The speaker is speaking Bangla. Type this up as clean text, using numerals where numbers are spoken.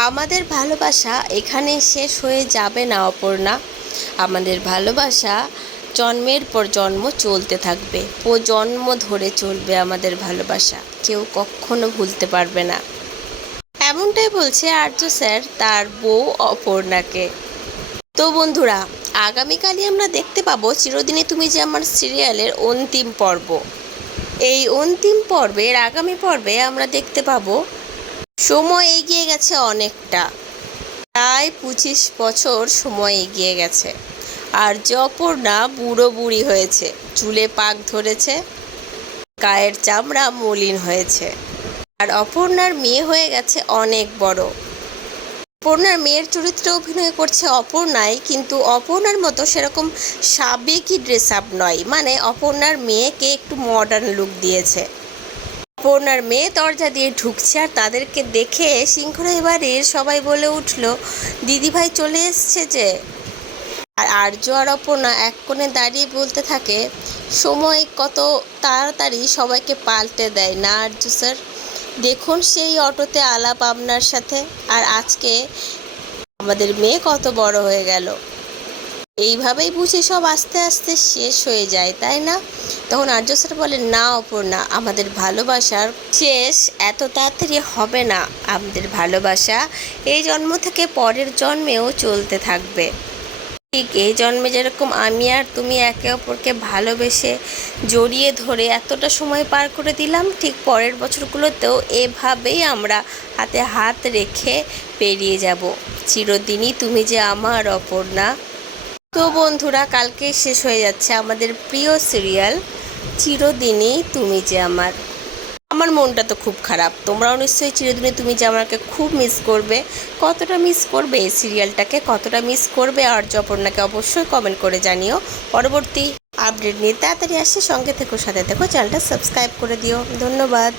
আমাদের ভালোবাসা এখানে শেষ হয়ে যাবে না অপর্ণা। আমাদের ভালোবাসা জন্মের পর জন্ম চলতে থাকবে, প্রজন্ম ধরে চলবে আমাদের ভালোবাসা, কেউ কখনো ভুলতে পারবে না। এমনটাই বলছে আর্য স্যার তার বউ অপর্ণাকে। তো বন্ধুরা, আগামীকালই আমরা দেখতে পাবো চিরদিনই তুমি যে আমার সিরিয়ালের অন্তিম পর্ব। এই অন্তিম পর্বের আগামী পর্বে আমরা দেখতে পাবো সময় এগিয়ে গেছে অনেকটা, প্রায় 25 বছর সময় এগিয়ে গেছে। আর অপর্ণা বুড়ো বুড়ি হয়েছে, চুলে পাক ধরেছে, গায়ের চামড়া মলিন হয়েছে। আর অপর্ণার মেয়ে হয়ে গেছে অনেক বড়। অপর্ণার মেয়ের চরিত্রে অভিনয় করছে অপর্ণাই, কিন্তু অপর্ণার মতো সেরকম সাবেকি ড্রেস আপ নয়, মানে অপর্ণার মেয়েকে একটু মডার্ন লুক দিয়েছে। অপর্ণার মেয়ে দরজা দিয়ে ঢুকছে আর তাদেরকে দেখে সিংহরাই বাড়ির সবাই বলে উঠল, দিদিভাই চলে এসছে যে। আর আর্য আর অপর্ণা এক কোণে দাঁড়িয়ে বলতে থাকে, সময় কত তাড়াতাড়ি সবাইকে পাল্টে দেয় না আর্য স্যার। দেখুন সেই অটোতে আলাপ আপনার সাথে, আর আজকে আমাদের মেয়ে কত বড় হয়ে গেল। এইভাবেই বুঝি সব আস্তে আস্তে শেষ হয়ে যায়, তাই না? তখন আর্য স্যার বলেন, না অপর্ণা, আমাদের ভালোবাসার শেষ এত তাড়াতাড়ি হবে না। আমাদের ভালোবাসা এই জন্ম থেকে পরের জন্মেও চলতে থাকবে। ঠিক এই জন্মে যেরকম আমি আর তুমি একে অপরকে ভালোবেসে জড়িয়ে ধরে এতটা সময় পার করে দিলাম, ঠিক পরের বছরগুলোতেও এভাবেই আমরা হাতে হাত রেখে পেরিয়ে যাব। চিরদিনই তুমি যে আমার অপর্ণা। তো বন্ধুরা, কালকে শেষ হয়ে যাচ্ছে আমাদের প্রিয় সিরিয়াল চিরদিনই তুমি যে আমার। আমার মনটা তো খুব খারাপ, তোমরাও নিশ্চয়ই চিরদিনই তুমি যে আমাকে খুব মিস করবে। কতটা মিস করবে এই সিরিয়ালটাকে, কতটা মিস করবে আর অপর্ণাকে অবশ্যই কমেন্ট করে জানিও। পরবর্তী আপডেট নিয়ে তাড়াতাড়ি আসছে, সঙ্গে থেকো, সাথে থেকো, চ্যানেলটা সাবস্ক্রাইব করে দিও। ধন্যবাদ।